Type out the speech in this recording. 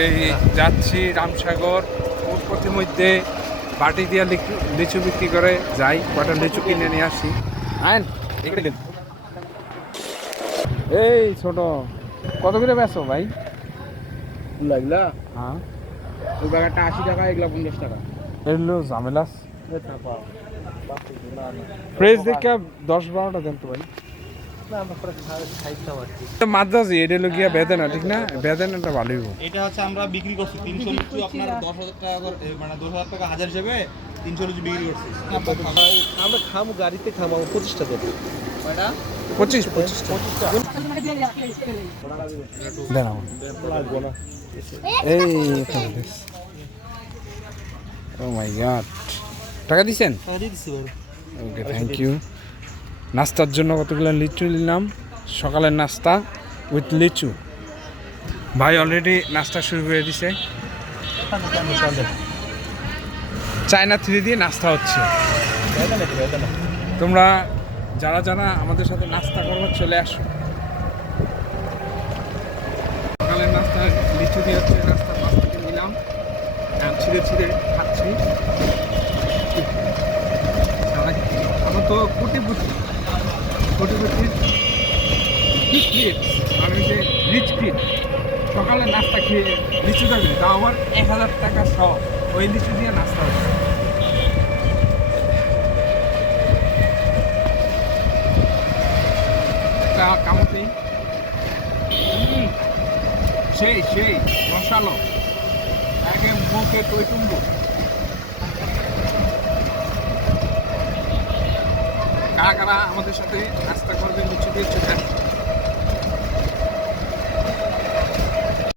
এই যাচ্ছি রামসাগর। ওর পথিমধ্যে বাটি দিয়া লিচু লিচু বিক্রি করে যাই কটা লিচু কিনে নিয়ে আসি। আইন এই ছোট কত করে বেচো ভাই? লাগলা? হ্যাঁ। ওই বাগানটা আশি টাকা এগুলা পঞ্চাশ টাকা। এগুলো ঝামেলাস ফ্রেশ দেখে দশ বারোটা দেন তো ভাই। মাদ্রাজি এটা হলো গিয়া বেদেনা ঠিক না? বেদেনাটা ভালোই। এটা হচ্ছে আমরা বিক্রি করছি তিনশো লিচু আপনার দশ হাজার টাকা করে মানে দশ হাজার টাকা হাজার হিসেবে তিনশো লিচু বিক্রি করছি। আমরা খাব। আমরা খামু গাড়িতে খামু পঁচিশটা দেবো। পঁচিশ পঁচিশ দেন আমার। এই ও মাই গড টাকা দিছেন? ওকে থ্যাংক ইউ নাস্তার জন্য কতগুলো লিচু নিলাম। সকালের নাস্তা উইথ লিচু। ভাই অলরেডি নাস্তা শুরু করে দিছে। চায়না থ্রি দিয়ে নাস্তা হচ্ছে। তোমরা যারা যারা আমাদের সাথে নাস্তা করব চলে আসো। সকালের নাস্তা লিচু দিয়ে হচ্ছে নাস্তা পাঁচ নিলাম। ছিঁড়ে ছিঁড়ে খাচ্ছি। আমার তো কুটি পুটি। কোটি পুটির কিট আমি যে রিচ কিট সকালে নাস্তা খেয়ে লিচু যাবে তা আমার এক হাজার টাকা সহ ওই লিচু দিয়ে নাস্তা একটা কামতেই সেই সেই মশালো আগে মুখে টইটুম্বু কারা কারা আমাদের সাথে নাস্তা করবে লিচু দিয়ে চলে আসবে